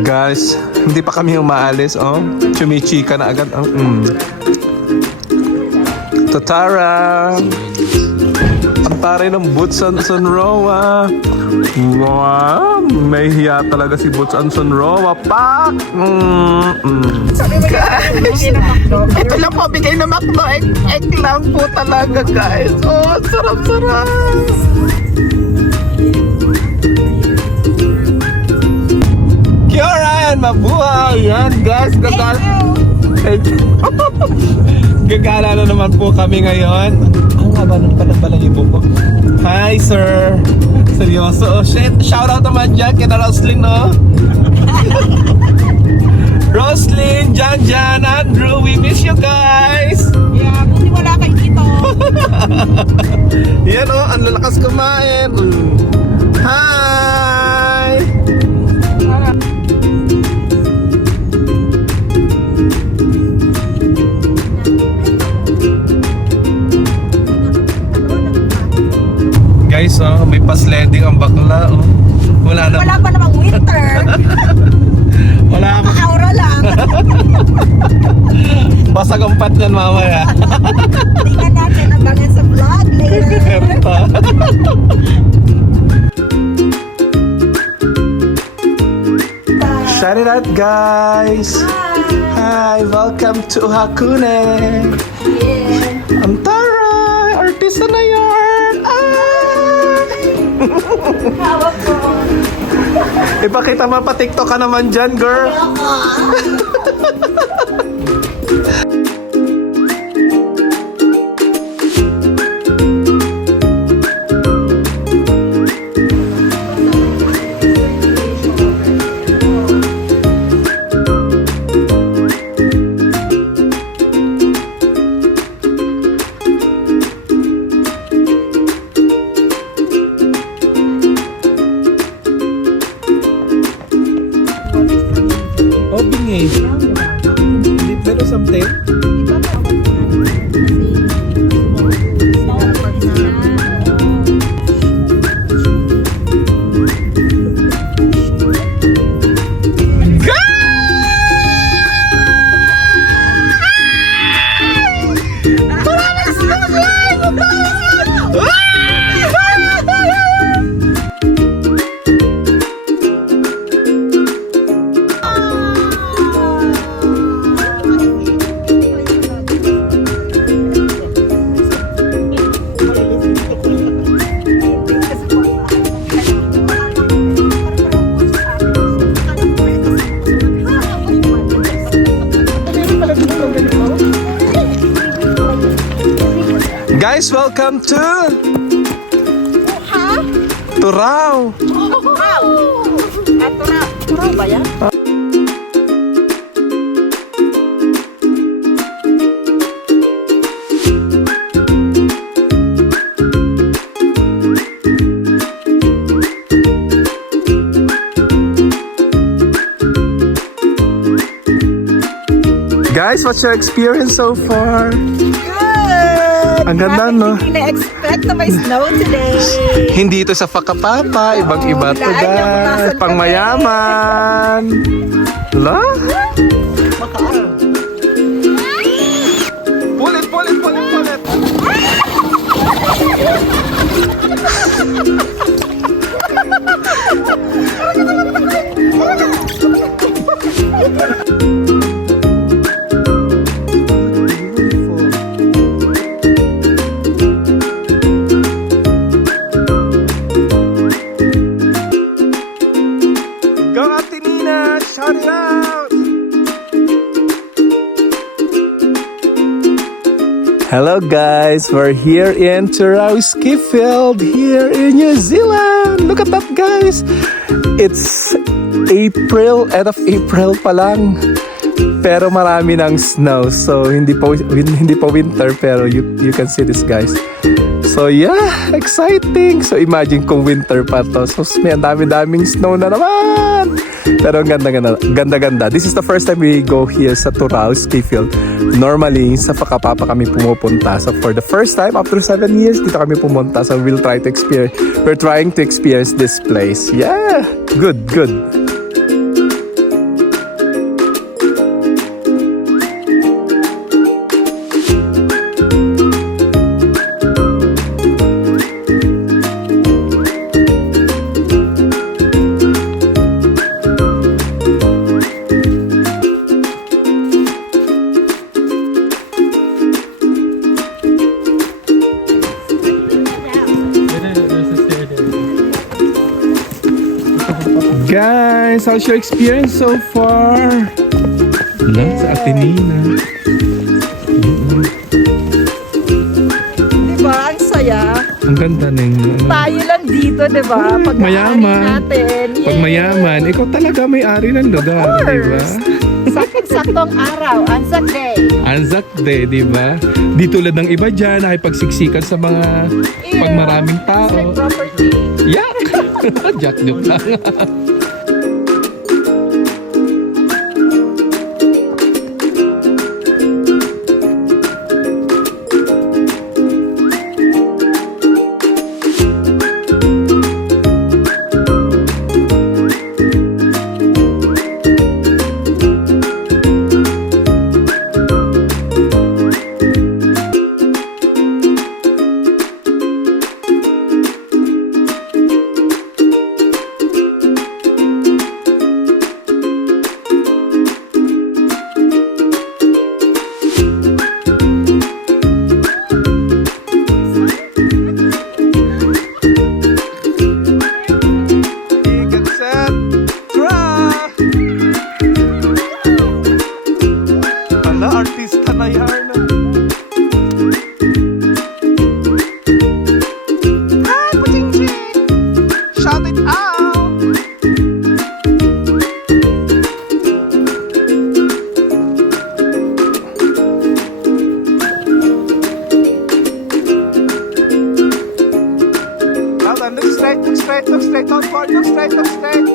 Guys, hindi pa kami umaalis, oh. Chumichika na agad ang Tatara. Ang taray ng Boots and Sunroa. Wow, may hiya talaga si Boots and Sunroa. Pak! Guys, ito lang po, bigay na McDo. Egg lang po talaga, guys. Oh, sarap-sarap. Kyoran, mabuhay! Yan, guys. Gagala na naman po kami ngayon. Ang haba ng palang ibo ko. Hi, sir. Seryoso. Oh, shit. Shoutout naman dyan kina Roslyn, no? Roslyn, Jan, Andrew, we miss you guys. Yeah, buti wala kayo dito. Yan, oh. Ang lalakas kumain. Hi! Guys, oh, may pa-sledding ang bakla, oh. Wala Wala pa namang winter. Wala pa. Aura lang. Basag ang pat yan mamaya. Tingnan natin abangan sa vlog later. Shout it out, guys. Hi, welcome to Hakone. Yeah. Ang taray, artista na yan. Hawak ko. Ipakita mo pa TikTok ka naman dyan, girl. Oh, bingi. Hindi, pero something. Guys, welcome to Turao. Turao ba yan? Guys, what's your experience so far? Good! Ang ganda, no? Hindi na-expect na may snow today. Hindi ito sa Fakapapa, ibang-iba to, Laan niyo, guys. butasan kami. Pangmayaman. La? Pulit. Go Ate Nina! Shout it out! Hello guys, we're here in Turao Ski Field here in New Zealand. Look at that, guys. It's April, end of April pa lang. Pero marami ng snow. So hindi pa winter, pero you can see this, guys. So yeah, exciting. So imagine kung winter pa to. So may ang dami-daming snow na naman. Pero ang ganda-ganda. This is the first time we go here sa Turao Ski Field. Normally, sa Pakapapa kami pumupunta. So for the first time, after 7 years, dito kami pumunta. So we're trying to experience this place. Yeah, good. Guys, how's your experience so far? Lang sa Atenina. Diba? Ang saya. Ang ganda ng Tayo lang dito, diba? Pag mayaman. natin. Pag mayaman, ikaw talaga may-ari ng lugar, di ba? Saktong araw, Anzac Day. Anzac Day, di ba? Di tulad ng iba dyan, nakipagsiksikan sa mga pag maraming tao. Like property. Yak! Joke lang. Artista na yan. Hi, Puching-ching! Shout it out! Now then, look straight. Don't fall, look straight. Look straight.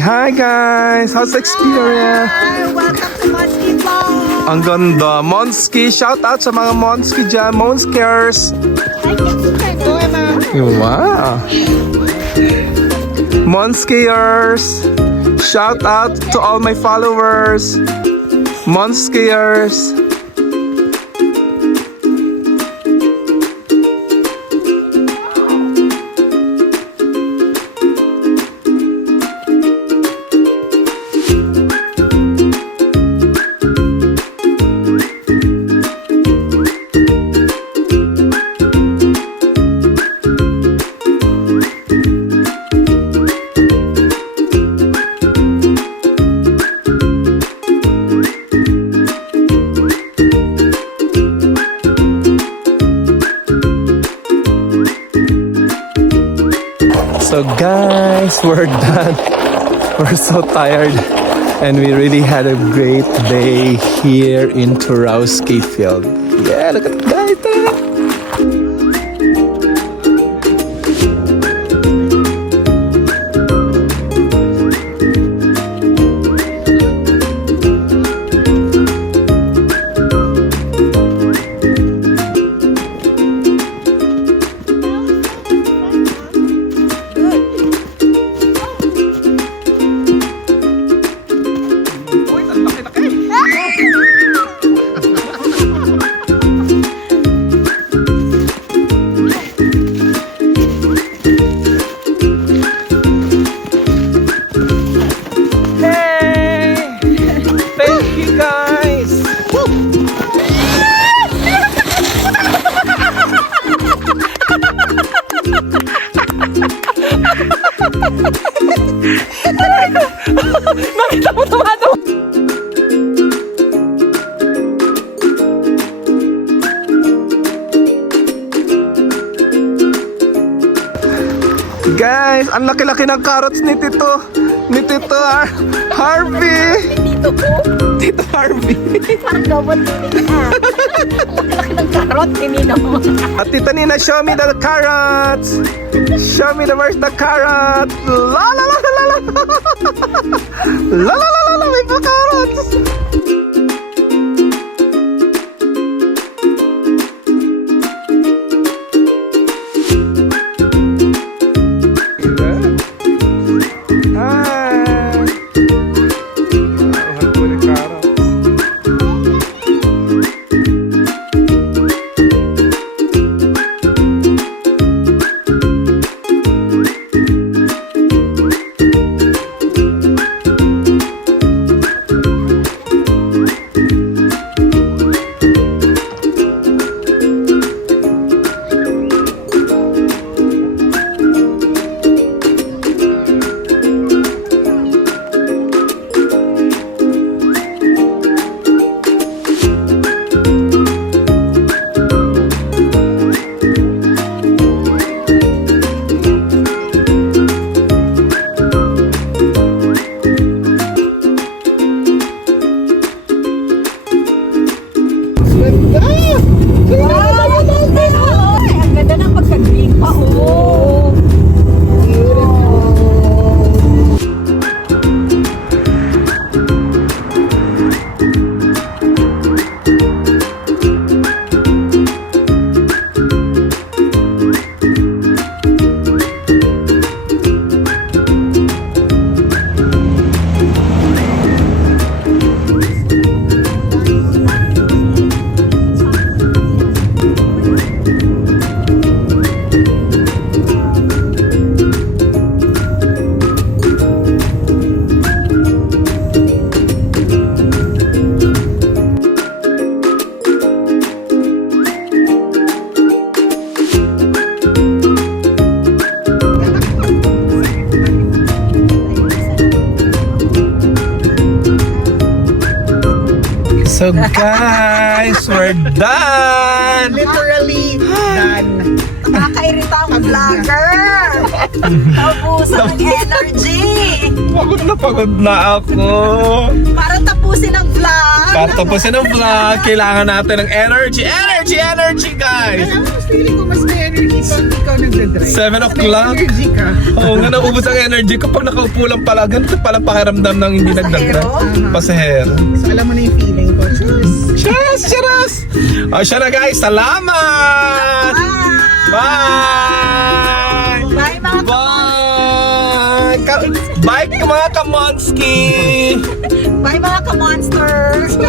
Hi guys! How's the experience? Hi, welcome to Monski Vlog. Ang ganda. Monski! Shout out sa mga Monski dyan. Monskers! Wow! Monskiers! Shout out to all my followers! Monskiers! So guys, we're done. We're so tired and we really had a great day here in Turao Ski Field. Yeah, look at the guys there. Nakita mo tumato. Guys, ang laki-laki ng carrots ni Tito. Ni Tito Harvey. Dito po. Tito Harvey. Parang double meaning ah. Laki-laki ng karot ni Ninong. At Tita Nina, show me the carrots. Show me where's the carrot. La la la la la. La la la la la, may pa carrots. Ang ganda ng pagka-green pa, oh. So guys, we're done. Literally done. Nakakairita ang vlogger. Naubusan ng energy. Pagod na ako. Para tapusin ang vlog. Para tapusin ang vlog, kailangan natin ng energy, guys. Alam mo, feeling ko mas may energy pag ikaw nagdadrive. 7 Mas o'clock. May energy ka. Oo nga, naubos ang energy ko pag nakaupo lang pala. Ganito pala pakiramdam ng hindi nagdadrive. Pasahero. So alam mo na yung feeling ko. Cheers! Cheers! Cheers! O siya na guys, salamat! Bye! Bye mga Bye! Bye mga kamonski! Bye mga ka-monsters.